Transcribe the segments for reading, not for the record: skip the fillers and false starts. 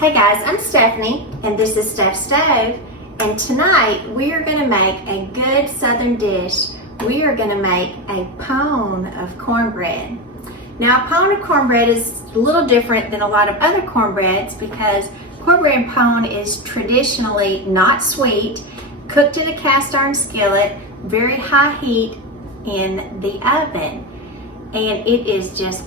Hey guys, I'm Stephanie and this is Steph's Stove, and tonight we are going to make a good southern dish. We are going to make a pone of cornbread. Now a pone of cornbread is a little different than a lot of other cornbreads because cornbread pone is traditionally not sweet, cooked in a cast iron skillet, very high heat in the oven, and it is just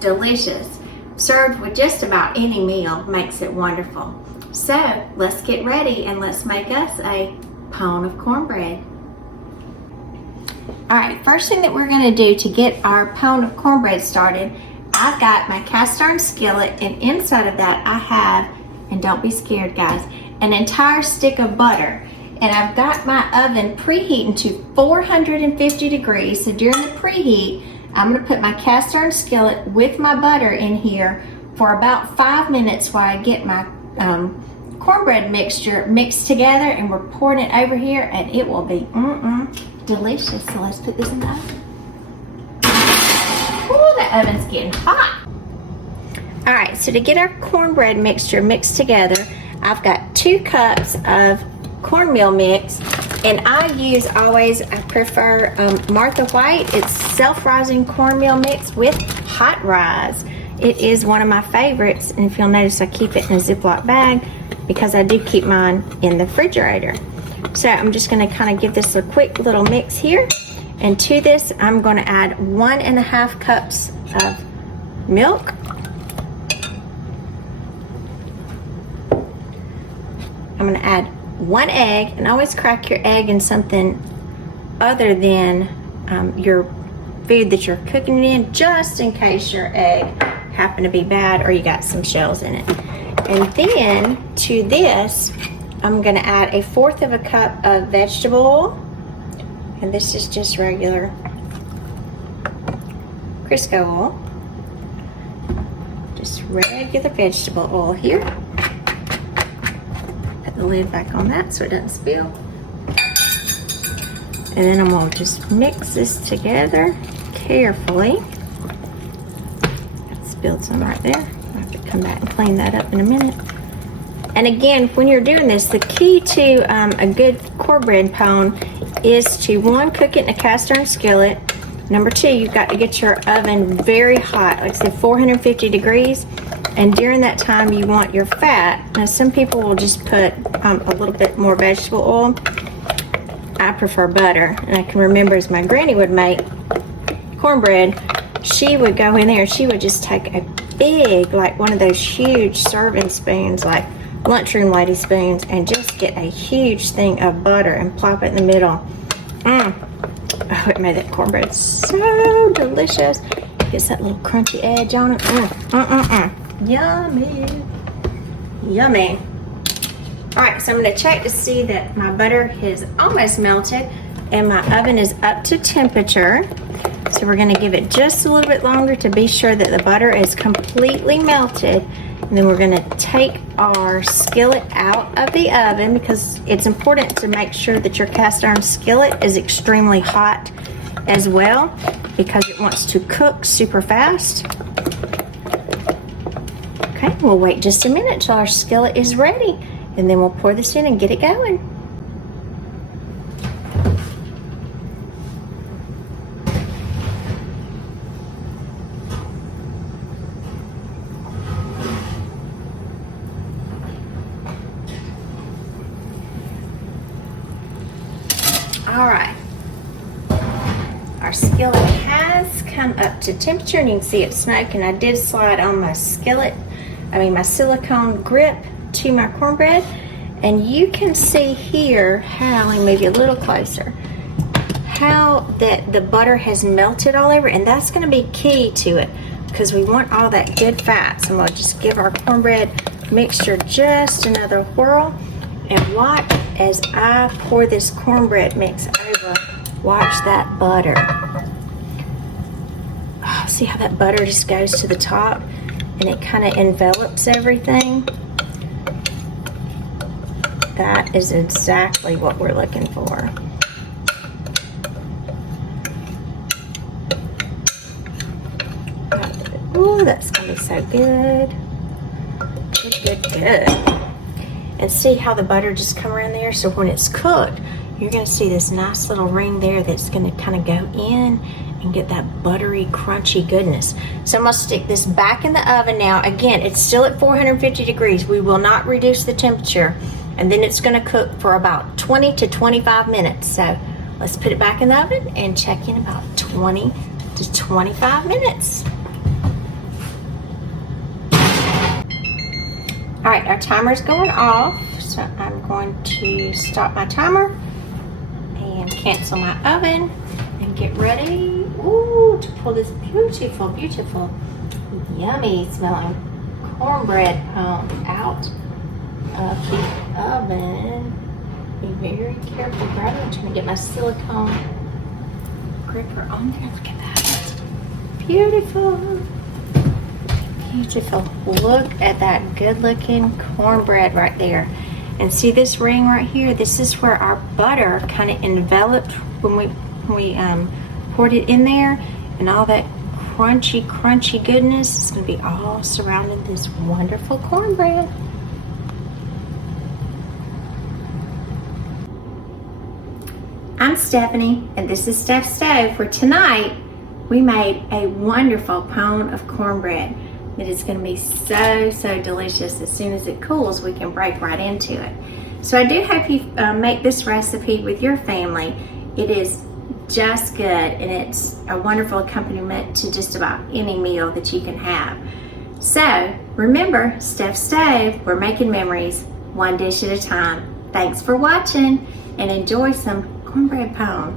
delicious. Served with just about any meal makes it wonderful. So let's get ready and let's make us a pone of cornbread. All right, first thing that we're going to do to get our pone of cornbread started, I've got my cast iron skillet, and inside of that I have, and don't be scared guys, an entire stick of butter. And I've got my oven preheating to 450 degrees. So during the preheat, I'm going to put my cast iron skillet with my butter in here for about 5 minutes while I get my cornbread mixture mixed together, and we're pouring it over here and it will be delicious. So let's put this in the oven. Ooh, the oven's getting hot. All right, so to get our cornbread mixture mixed together, I've got 2 cups of cornmeal mix, and I prefer Martha White. It's Self Rising Cornmeal mix with hot rise. It is one of my favorites, and if you'll notice I keep it in a Ziploc bag because I do keep mine in the refrigerator. So I'm just going to kind of give this a quick little mix here, and to this I'm going to add 1.5 cups of milk. I'm going to add 1 egg, and always crack your egg in something other than your food that you're cooking it in, just in case your egg happened to be bad or you got some shells in it. And then to this, I'm going to add 1/4 cup of vegetable oil, and this is just regular Crisco oil, just regular vegetable oil here. The lid back on that so it doesn't spill. And then I'm going to just mix this together carefully. I spilled some right there. I'll have to come back and clean that up in a minute. And again, when you're doing this, the key to a good cornbread pone is to 1, cook it in a cast iron skillet. Number 2, you've got to get your oven very hot, like I said, 450 degrees. And during that time, you want your fat. Now, some people will just put a little bit more vegetable oil. I prefer butter. And I can remember as my granny would make cornbread, she would go in there and she would just take a big, like one of those huge serving spoons, like lunchroom lady spoons, and just get a huge thing of butter and plop it in the middle. Oh, it made that cornbread so delicious. Gets that little crunchy edge on it. Yummy. Yummy. All right, so I'm going to check to see that my butter is almost melted and my oven is up to temperature. So we're going to give it just a little bit longer to be sure that the butter is completely melted. And then we're going to take our skillet out of the oven, because it's important to make sure that your cast iron skillet is extremely hot as well, because it wants to cook super fast. Okay, we'll wait just a minute till our skillet is ready, and then we'll pour this in and get it going. All right, our skillet has come up to temperature, and you can see it smoking. I did slide on my my silicone grip to my cornbread, and you can see here how, let me move you a little closer, how that the butter has melted all over, and that's going to be key to it because we want all that good fat. So I'm going to just give our cornbread mixture just another whirl, and watch as I pour this cornbread mix over. Watch that butter. Oh, see how that butter just goes to the top and it kind of envelops everything? That is exactly what we're looking for. Ooh, that's gonna be so good. Good. And see how the butter just come around there? So when it's cooked, you're gonna see this nice little ring there that's gonna kind of go in and get that buttery, crunchy goodness. So I'm gonna stick this back in the oven now. Again, it's still at 450 degrees. We will not reduce the temperature. And then it's gonna cook for about 20 to 25 minutes. So let's put it back in the oven and check in about 20 to 25 minutes. All right, our timer's going off. So I'm going to stop my timer and cancel my oven and get ready, ooh, to pull this beautiful, beautiful, yummy smelling cornbread pone out of the oven. Be very careful, grab it. I'm trying to get my silicone gripper on there. Look at that. Beautiful. Beautiful. Look at that good looking cornbread right there. And see this ring right here? This is where our butter kind of enveloped when we poured it in there, and all that crunchy goodness is going to be all surrounding this wonderful cornbread. I'm Stephanie, and this is Steph's Stove, where tonight we made a wonderful pone of cornbread that is going to be so delicious. As soon as it cools, we can break right into it. So I do hope you make this recipe with your family. It is just good, and it's a wonderful accompaniment to just about any meal that you can have. So remember, Steph's Stove, we're making memories one dish at a time. Thanks for watching, and enjoy some cornbread pone.